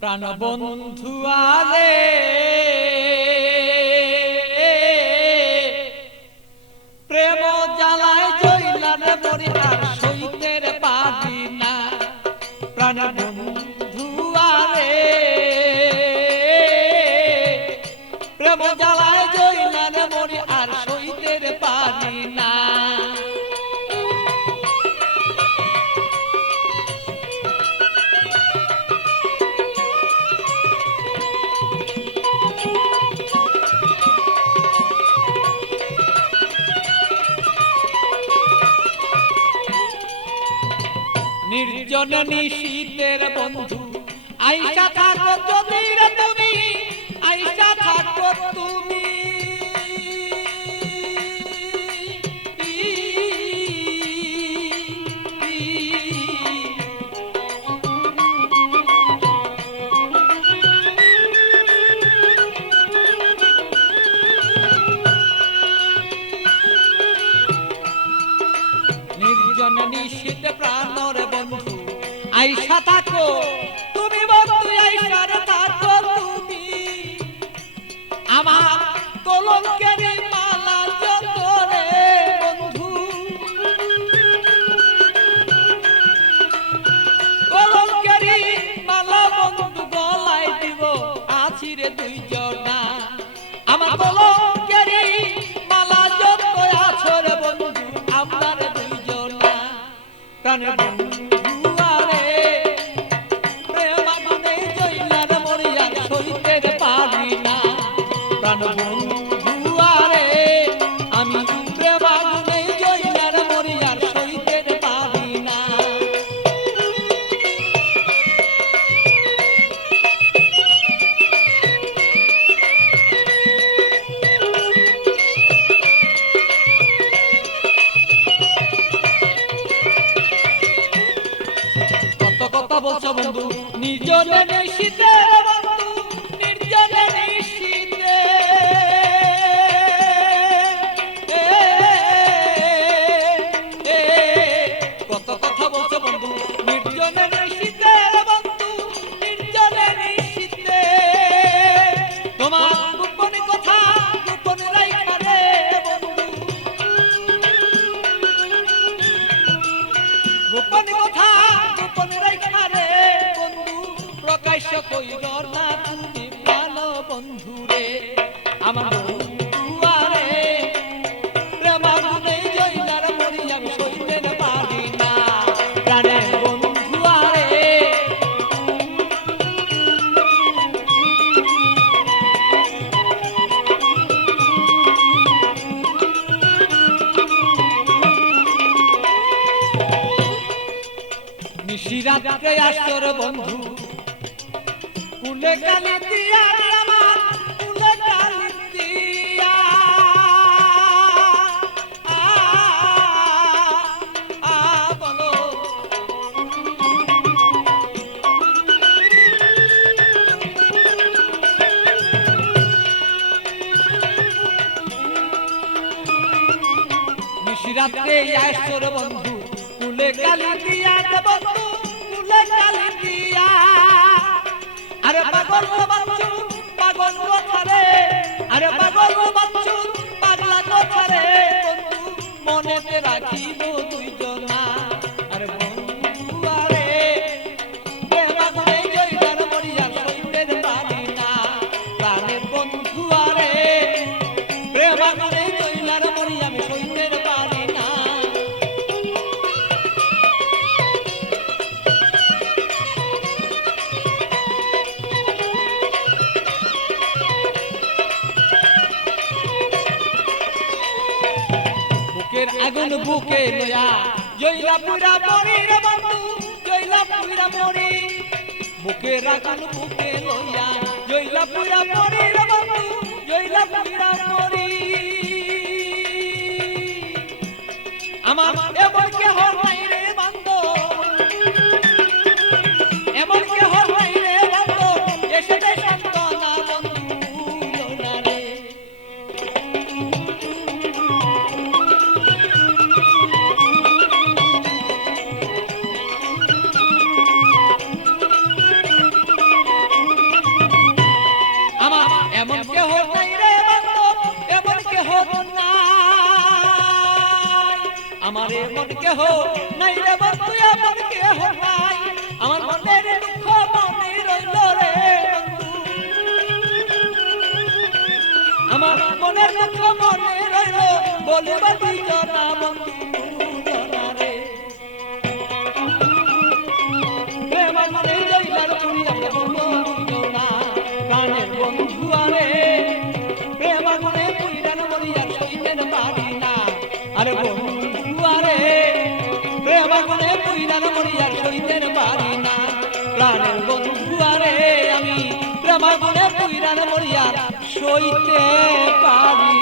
প্রাণ বন্ধু আরে প্রেম জ্বালায় জইলার মরি আর সইতের পারি না। প্রাণ বন্ধু আরে প্রেম জ্বালায় জইলার মরি আর সইতের পারি না। নির্জন নিশীতের বন্ধু আইসা থাকো যদি রে তুমি, আইসা থাকো তুমি। নির্জন নিশীত প্রাণর বন্ধু আইসা থাকো তুমি, বন্ধু আইসা থাকো তুমি। আমার কলঙ্কের মালা যত রে বন্ধু, কলঙ্কের মালা বন্ধু গলায় দিব আছি রে দুইজনা। আমার কলঙ্কের মালা যত আছো রে বন্ধু আমরা রে দুইজনা। প্রাণ বন্ধু আরে প্রেম আগুনে জইলার মরি আর সইতে পারি না। প্রাণ বন্ধু আরে আমি প্রেম আগুনে জইলার মরি আর সইতে পারি না। কত কথা বলছো বন্ধু নির্জনে নিশীতে বন্ধু, নির্জনে নিশীতে কত কথা বলছো বন্ধু নির্জনে নিশীতে বন্ধু, নির্জনে নিশীতে। তোমার গোপন কথা গোপন রাইখা রে বন্ধু, গোপন কথা গোপন রাইখা রে বন্ধু প্রকাশ্য কইর না তুমি প্রাণ বন্ধু রে। আমার বন্ধু আরে প্রেম আগুনে জইলার মরি আমি সইতে পারি না। প্রাণের বন্ধু আরে নিশিরাতে আসর বন্ধু কুলে কালি দিয়া রে আমার কুলে কালি দিয়া। বলো নিশিরাতে আসর বন্ধু কুলে কালি দিয়া রে বন্ধু কুলে কালি দিয়া। আরে পাগল বাচ্চু পাগল কথা রে, আরে পাগল বাচ্চু পাগলা কথা রে বন্ধু মনেতে রাখিব দুইজনা। আরে বন্ধু আরে প্রেম আগুনে জইলার মরি আর সইতে পারি না। প্রাণের বন্ধু আরে প্রেম আগুনে জইলার মরি আমি সইতে পারি না। বুকের আগুন বুকে লয়া জইলা পুরা মরি রে বন্ধু, জইলা পুরা মরি। বুকের আগুন বুকে লয়া জইলা পুরা মরি রে বন্ধু, জইলা পুরা মরি। আমার এমন কেহ নাই রে বন্ধু, এমন কেহ নাই রে বন্ধু এসে দে সন্তনা বন্ধু না রে। আমার মন কেহ নাই রে বন্ধু আমার কেহ নাই আমার মনের দুঃখ মনে রইল রে বন্ধু আমার মনের দুঃখ মনে রইল বলিবার দুইজনা বন্ধু জনা রে প্রেম মনে রইবার পুরিয়া বন্ধু দুইজনা প্রাণের বন্ধু আরে প্রেম মনে পুইরান মরিয়া সইতেন পারি না আরে বন্ধু আরে প্রেম মনে পুইরান মরিয়া সইতেন পারি না প্রাণের বন্ধু আরে আমি প্রেম মনে পুইরান মরিয়া সইতে পারি